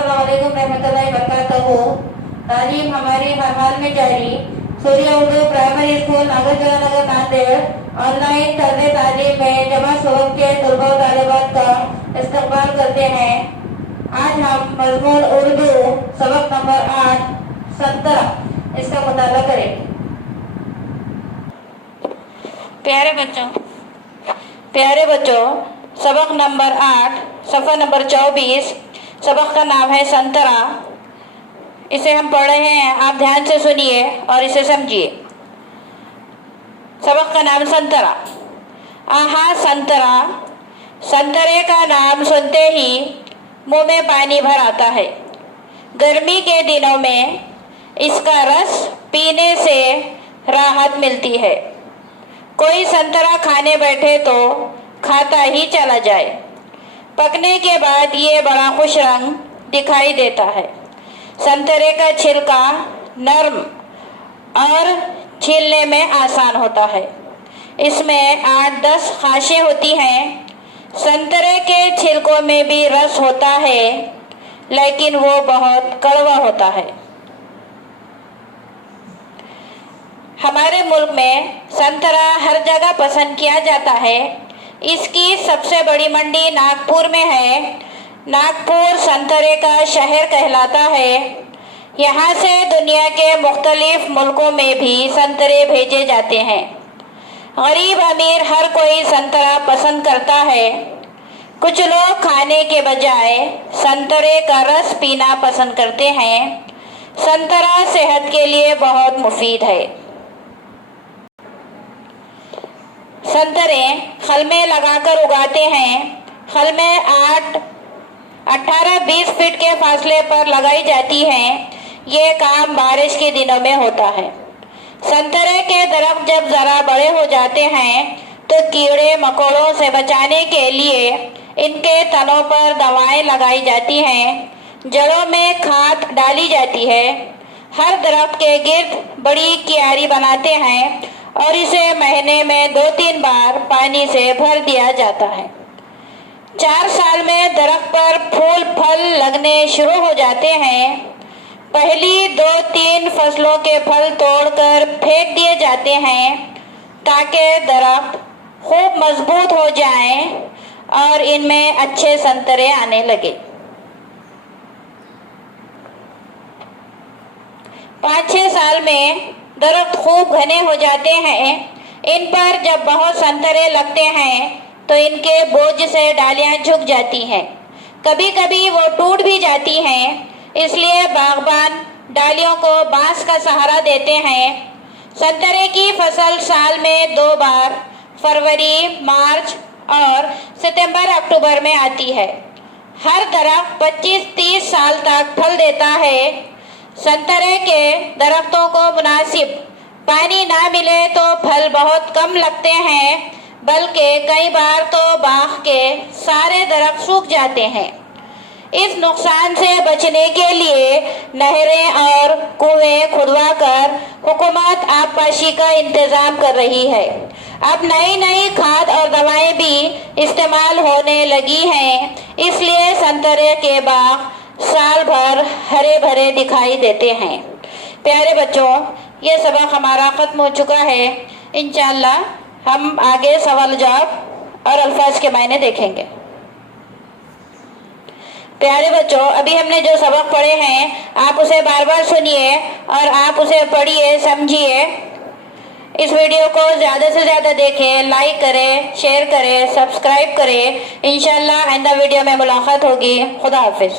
अस्सलाम वालेकुम रहमतुल्लाहि वबरकातुहू। तालीम हमारी हर हाल में जारी। Surya Urdu primary school Nagarjoga Nanded online तर्ज तालीम में जमा सबक के तलबा व तालिबात का इस्तकबाल करते हैं। आज हम मजमून उर्दू सबक नंबर 8 17 इसका मुताला करेंगे। प्यारे बच्चों, सबक नंबर 8 सफ़ा नंबर 24, सबक का नाम है संतरा। इसे हम पढ़ रहे हैं, आप ध्यान से सुनिए और इसे समझिए। सबक का नाम संतरा। आहा संतरा, संतरे का नाम सुनते ही मुंह में पानी भर आता है। गर्मी के दिनों में इसका रस पीने से राहत मिलती है। कोई संतरा खाने बैठे तो खाता ही चला जाए। पकने के बाद ये बड़ा खुश रंग दिखाई देता है। संतरे का छिलका नरम और छीलने में आसान होता है। इसमें 8-10 खाशें होती हैं। संतरे के छिलकों में भी रस होता है, लेकिन वो बहुत कड़वा होता है। हमारे मुल्क में संतरा हर जगह पसंद किया जाता है। इसकी सबसे बड़ी मंडी नागपुर में है। नागपुर संतरे का शहर कहलाता है। यहाँ से दुनिया के मुख्तलिफ मुल्कों में भी संतरे भेजे जाते हैं। गरीब अमीर हर कोई संतरा पसंद करता है। कुछ लोग खाने के बजाय संतरे का रस पीना पसंद करते हैं। संतरा सेहत के लिए बहुत मुफीद है। संतरे खल में लगाकर उगाते हैं। खल में 18-20 फीट के फासले पर लगाई जाती हैं। ये काम बारिश के दिनों में होता है। संतरे के दरख्त जब ज़रा बड़े हो जाते हैं तो कीड़े मकोड़ों से बचाने के लिए इनके तनों पर दवाएं लगाई जाती हैं। जड़ों में खाद डाली जाती है। हर दरख्त के गिर्द बड़ी क्यारी बनाते हैं और इसे महीने में 2-3 बार पानी से भर दिया जाता है। 4 साल में दरख्त पर फूल फल लगने शुरू हो जाते हैं। पहली 2-3 फसलों के फल तोड़कर फेंक दिए जाते हैं ताकि दरख्त खूब मजबूत हो जाएं और इनमें अच्छे संतरे आने लगे। 5-6 साल में दरख्त खूब घने हो जाते हैं। इन पर जब बहुत संतरे लगते हैं तो इनके बोझ से डालियां झुक जाती हैं। कभी कभी वो टूट भी जाती हैं। इसलिए बागबान डालियों को बांस का सहारा देते हैं। संतरे की फसल साल में 2 बार फरवरी, मार्च और सितंबर अक्टूबर में आती है। हर दरख्त 25-30 साल तक फल देता है। संतरे के दरख्तों को मुनासिब पानी ना मिले तो फल बहुत कम लगते हैं, बल्कि कई बार तो बाग के सारे दरख्त सूख जाते हैं। इस नुकसान से बचने के लिए नहरें और कुएं खुदवाकर हुकूमत आबपाशी का इंतज़ाम कर रही है। अब नई खाद और दवाएं भी इस्तेमाल होने लगी हैं, इसलिए संतरे के बाग साल भर हरे भरे दिखाई देते हैं। प्यारे बच्चों, ये सबक हमारा ख़त्म हो चुका है। इंशाअल्लाह हम आगे सवाल जवाब और अल्फाज के मायने देखेंगे। प्यारे बच्चों, अभी हमने जो सबक पढ़े हैं आप उसे बार बार सुनिए और आप उसे पढ़िए, समझिए। इस वीडियो को ज़्यादा से ज़्यादा देखें, लाइक करें, शेयर करें, सब्सक्राइब करें। इंशाअल्लाह आइंदा वीडियो में मुलाकात होगी। खुदा हाफिज़।